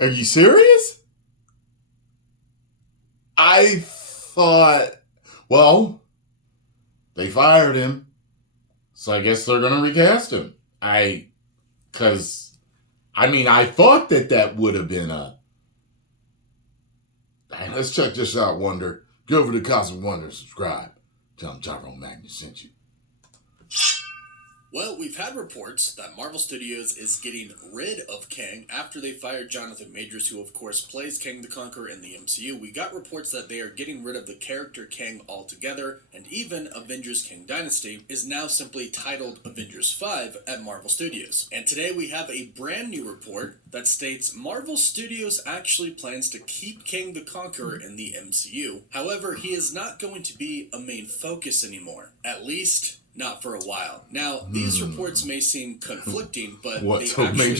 Are you serious? I thought, well, they fired him, so I guess they're gonna recast him. Cause, I mean, I thought that would have been a. Hey, let's check this out, Wonder. Go over to Cosmic Wonder and subscribe. Tell them Tyrone Magnus sent you. Well, we've had reports that Marvel Studios is getting rid of Kang after they fired Jonathan Majors, who of course plays Kang the Conqueror in the MCU. We got reports that they are getting rid of the character Kang altogether, and even Avengers Kang Dynasty is now simply titled Avengers 5 at Marvel Studios. And today we have a brand new report that states Marvel Studios actually plans to keep Kang the Conqueror in the MCU. However, he is not going to be a main focus anymore, at least not for a while. Now, these reports may seem conflicting, but they actually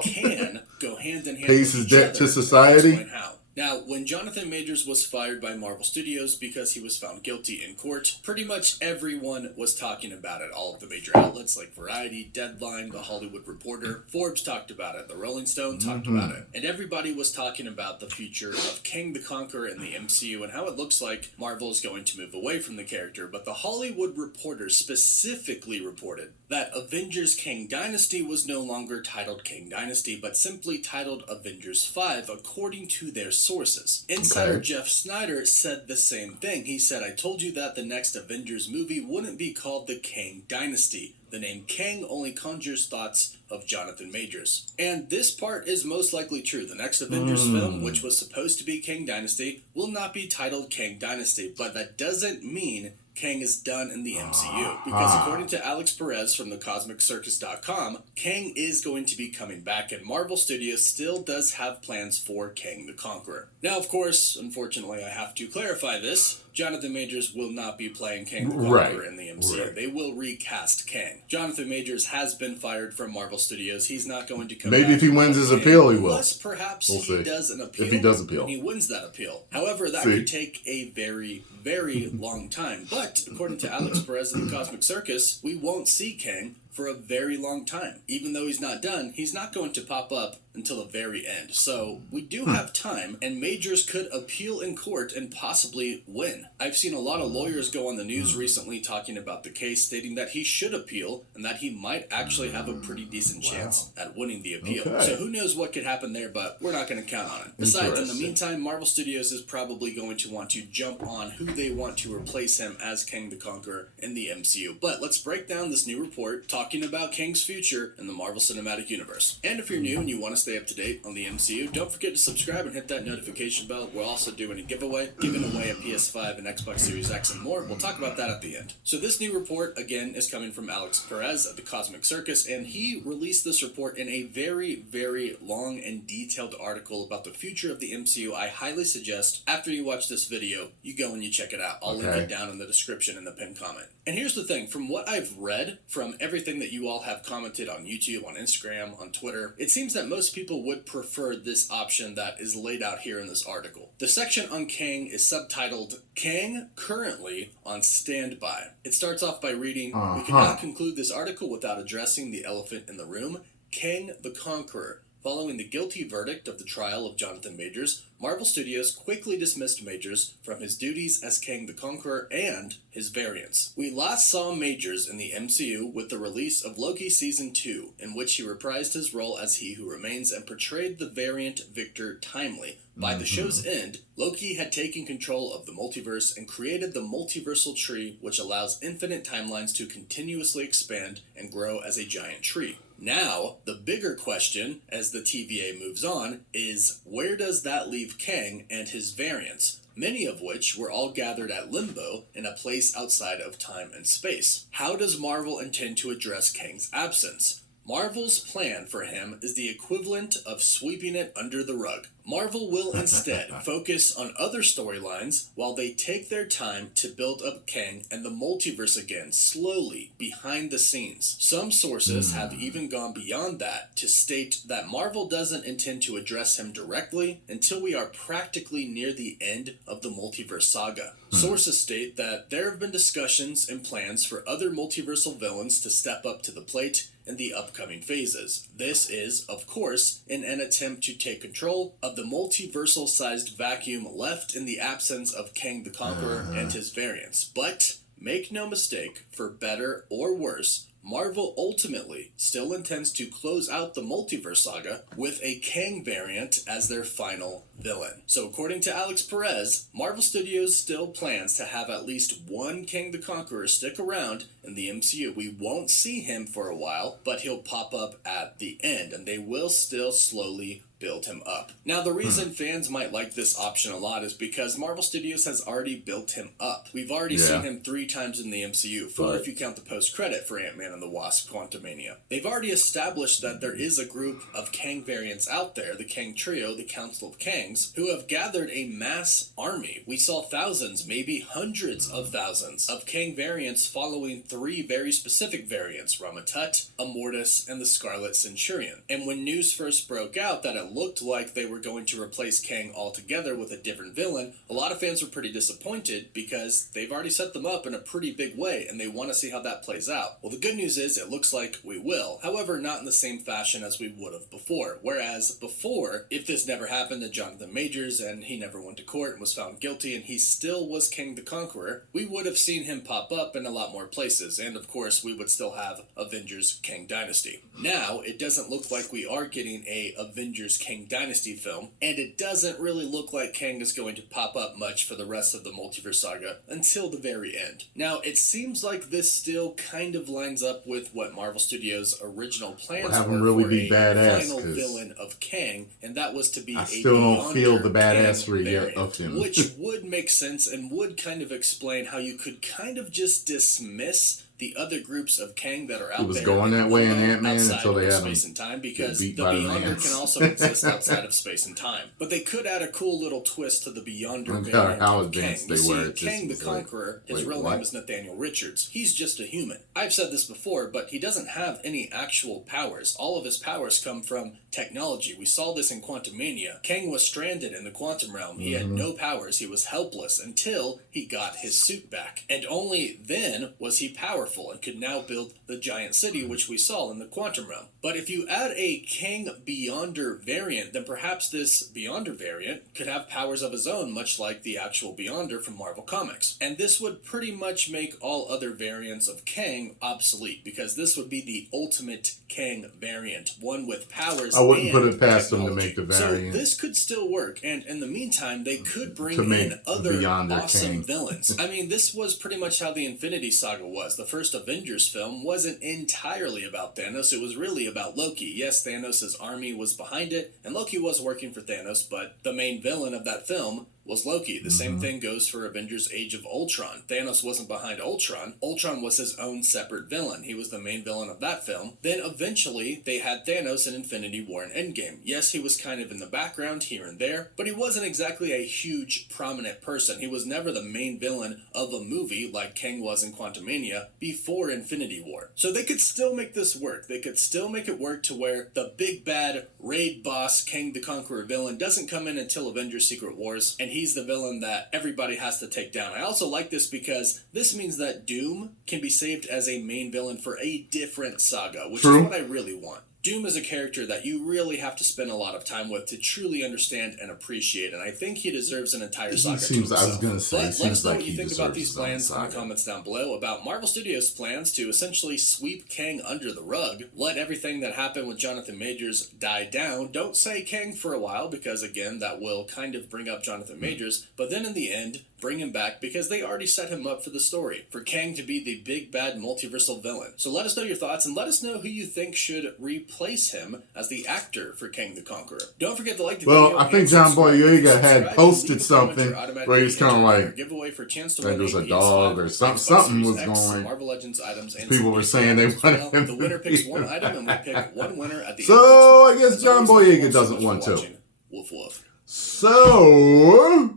can go hand in hand pays with his each debt other. to society. Explain how. Now, when Jonathan Majors was fired by Marvel Studios because he was found guilty in court, pretty much everyone was talking about it. All of the major outlets like Variety, Deadline, The Hollywood Reporter, Forbes talked about it, The Rolling Stone talked about it. And everybody was talking about the future of Kang the Conqueror in the MCU and how it looks like Marvel is going to move away from the character. But The Hollywood Reporter specifically reported that Avengers Kang Dynasty was no longer titled Kang Dynasty, but simply titled Avengers 5, according to their sources. Insider Jeff Snyder said the same thing. He said, "I told you that the next Avengers movie wouldn't be called the Kang Dynasty. The name Kang only conjures thoughts of Jonathan Majors." And this part is most likely true. The next Avengers film, which was supposed to be Kang Dynasty, will not be titled Kang Dynasty, but that doesn't mean Kang is done in the MCU, because according to Alex Perez from thecosmiccircus.com, Kang is going to be coming back, and Marvel Studios still does have plans for Kang the Conqueror. Now, of course, unfortunately, I have to clarify this. Jonathan Majors will not be playing Kang the Conqueror in the MCU. Right. They will recast Kang. Jonathan Majors has been fired from Marvel Studios. He's not going to come back. Maybe if he wins his appeal, he will. Unless perhaps he does an appeal. If he does appeal. And he wins that appeal. However, that could take a very, very long time. But according to Alex Perez of the Cosmic Circus, we won't see Kang for a very long time. Even though he's not done, he's not going to pop up until the very end. So we do have time, and Majors could appeal in court and possibly win. I've seen a lot of lawyers go on the news recently talking about the case, stating that he should appeal and that he might actually have a pretty decent chance at winning the appeal. So who knows what could happen there, but we're not going to count on it. Besides, in the meantime, Marvel Studios is probably going to want to jump on who they want to replace him as Kang the Conqueror in the MCU. But let's break down this new report talking about Kang's future in the Marvel Cinematic Universe. And if you're new and you want to stay up to date on the MCU, don't forget to subscribe and hit that notification bell. We're also doing a giveaway, giving away a PS5 and Xbox Series X and more. We'll talk about that at the end. So this new report, again, is coming from Alex Perez at the Cosmic Circus, and he released this report in a very, very long and detailed article about the future of the MCU. I highly suggest, after you watch this video, you go and you check it out. I'll link it down in the description in the pinned comment. And here's the thing, from what I've read, from everything that you all have commented on YouTube, on Instagram, on Twitter, it seems that most people would prefer this option that is laid out here in this article. The section on Kang is subtitled, Kang Currently on Standby. It starts off by reading, we cannot conclude this article without addressing the elephant in the room, Kang the Conqueror. Following the guilty verdict of the trial of Jonathan Majors, Marvel Studios quickly dismissed Majors from his duties as Kang the Conqueror and his variants. We last saw Majors in the MCU with the release of Loki Season 2, in which he reprised his role as He Who Remains and portrayed the variant Victor Timely. By the show's end, Loki had taken control of the multiverse and created the multiversal tree, which allows infinite timelines to continuously expand and grow as a giant tree. Now, the bigger question, as the TVA moves on, is where does that leave Kang and his variants, many of which were all gathered at Limbo in a place outside of time and space? How does Marvel intend to address Kang's absence? Marvel's plan for him is the equivalent of sweeping it under the rug. Marvel will instead focus on other storylines while they take their time to build up Kang and the multiverse again, slowly, behind the scenes. Some sources have even gone beyond that to state that Marvel doesn't intend to address him directly until we are practically near the end of the Multiverse Saga. Sources state that there have been discussions and plans for other multiversal villains to step up to the plate, in the upcoming phases. This is, of course, in an attempt to take control of the multiversal-sized vacuum left in the absence of Kang the Conqueror and his variants. But make no mistake, for better or worse, Marvel ultimately still intends to close out the Multiverse Saga with a Kang variant as their final villain. So according to Alex Perez, Marvel Studios still plans to have at least one Kang the Conqueror stick around in the MCU. We won't see him for a while, but he'll pop up at the end, and they will still slowly build him up. Now, the reason fans might like this option a lot is because Marvel Studios has already built him up. We've already seen him 3 times in the MCU, 4 if you count the post-credit for Ant-Man and the Wasp: Quantumania. They've already established that there is a group of Kang variants out there, the Kang Trio, the Council of Kangs, who have gathered a mass army. We saw thousands, maybe hundreds of thousands, of Kang variants following 3 very specific variants, Ramatut, Immortus, and the Scarlet Centurion. And when news first broke out that it looked like they were going to replace Kang altogether with a different villain, a lot of fans were pretty disappointed because they've already set them up in a pretty big way and they want to see how that plays out. Well, the good news is it looks like we will. However, not in the same fashion as we would have before. Whereas before, if this never happened to Jonathan Majors and he never went to court and was found guilty and he still was Kang the Conqueror, we would have seen him pop up in a lot more places. And of course, we would still have Avengers Kang Dynasty. Now, it doesn't look like we are getting a Avengers Kang Dynasty film, and it doesn't really look like Kang is going to pop up much for the rest of the Multiverse Saga until the very end. Now, it seems like this still kind of lines up with what Marvel Studios' original plans were really for be a badass, final villain of Kang, and that was to be I a still don't feel the Beyonder badassery Kang yet of variant, him. which would make sense and would kind of explain how you could kind of just dismiss the other groups of Kang that are out there. It was going that way in Ant-Man until they had space and time, because the beat by the Beyonder Mans. can also exist outside of space and time. But they could add a cool little twist to the Beyonder No matter variant how of Kang. advanced You they see, were, it just Kang the was like, Conqueror, his wait, real what? name is Nathaniel Richards. He's just a human. I've said this before, but he doesn't have any actual powers. All of his powers come from technology. We saw this in Quantumania. Kang was stranded in the quantum realm. He had no powers. He was helpless until he got his suit back. And only then was he powerful and could now build the giant city, which we saw in the quantum realm. But if you add a Kang Beyonder variant, then perhaps this Beyonder variant could have powers of his own, much like the actual Beyonder from Marvel Comics. And this would pretty much make all other variants of Kang obsolete, because this would be the ultimate Kang variant, one with powers. I wouldn't and put it past them to technology. make the variant. So this could still work, and in the meantime, they could bring To make in other Beyonder awesome Kang. villains. I mean, this was pretty much how the Infinity Saga was. The first Avengers film wasn't entirely about Thanos. It was really about Loki. Yes, Thanos' army was behind it, and Loki was working for Thanos, but the main villain of that film was Loki. The same thing goes for Avengers Age of Ultron. Thanos wasn't behind Ultron. Ultron was his own separate villain. He was the main villain of that film. Then eventually they had Thanos in Infinity War and Endgame. Yes, he was kind of in the background here and there, but he wasn't exactly a huge prominent person. He was never the main villain of a movie like Kang was in Quantumania before Infinity War. So they could still make this work. They could still make it work to where the big bad raid boss Kang the Conqueror villain doesn't come in until Avengers Secret Wars, and he's the villain that everybody has to take down. I also like this because this means that Doom can be saved as a main villain for a different saga, which is what I really want. Doom is a character that you really have to spend a lot of time with to truly understand and appreciate, and I think he deserves an entire saga to himself. I was going to say, But let us know like what you he think about these deserves his own plans in the saga. comments down below about Marvel Studios' plans to essentially sweep Kang under the rug, let everything that happened with Jonathan Majors die down. Don't say Kang for a while, because again, that will kind of bring up Jonathan Majors, but then in the end, bring him back, because they already set him up for the story, for Kang to be the big bad multiversal villain. So let us know your thoughts, and let us know who you think should replace him as the actor for Kang the Conqueror. Don't forget to like the video. Well, I think and John subscribe. Boyega had Subscribe, posted leave a comment, something you're automatically where he was kind of entered in our like, giveaway for a chance to like win it was a PS5, dog or Xbox something Series was X, going. Marvel Legends items, and People were saying they as well. wanted him The to winner picks be- one item, and we pick one winner at the end. So, of each I guess As John always, thank you Boyega all so doesn't much want for to. watching. Woof woof. So,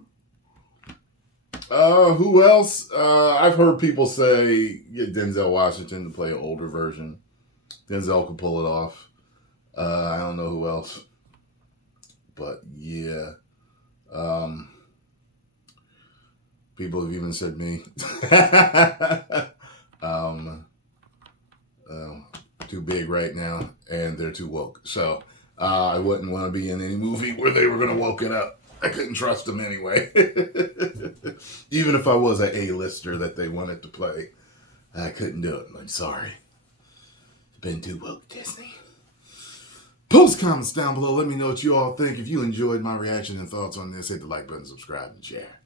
who else? I've heard people say get Denzel Washington to play an older version. Denzel could pull it off. I don't know who else. But yeah. People have even said me. too big right now, and they're too woke. So I wouldn't want to be in any movie where they were going to woke it up. I couldn't trust them anyway. Even if I was an A-lister that they wanted to play, I couldn't do it. I'm sorry. It's been too woke, Disney. Post comments down below. Let me know what you all think. If you enjoyed my reaction and thoughts on this, hit the like button, subscribe, and share.